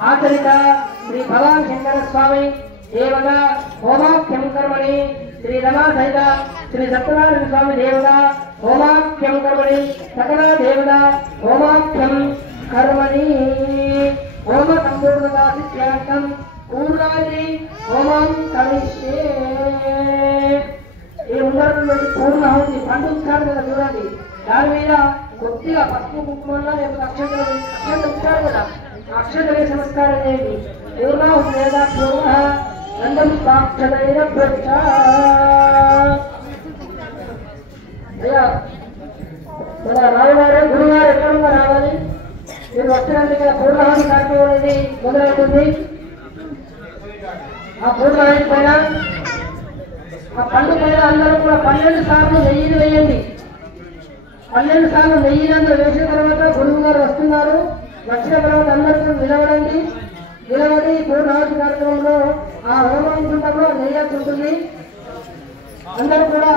आचरिता श्री भगवान शंकर स्वामी देवता होमाख्यम कर्मणि श्री रमा सहित श्री सत्यनारायण स्वामी देवता होमाख्यम कर्मणि सकल देवता होमाख्यम कर्मणि होम संपूर्णता सिद्ध्यर्थम पूर्णादि होमं करिष्ये ఈ ఉన్నటువంటి పూర్ణాహుతి పండుగ కదా చూడండి దాని మీద కొద్దిగా పసుపు కుంకుమన్నా లేకపోతే అక్షతలు ఇచ్చారు కదా అక్షతలే సంస్కారం చేయండి పూర్ణాహుతి లేదా పూర్ణ గంధం సాక్షతైన భ్రష్ట అయ్యా మన రావుగారు గురుగారు ఎక్కడ రావాలి మీరు వచ్చినందుకు పూర్ణాహుతి కార్యక్రమం అనేది మొదలవుతుంది ఆ పూర్ణాహుతి పైన ఆ పండు పైన అందరూ కూడా 12 సార్లు నెయ్యిని వేయండి 12 సార్లు నెయ్యిని అందరూ వేసిన తర్వాత గురువు గారు వస్తున్నారు వచ్చిన తర్వాత అందరూ నిలబడండి నిలబడి పూర్ణాహుతి కార్యక్రమంలో ఆ హోమం కుంటంలో నెయ్యాల్సి ఉంటుంది అందరూ కూడా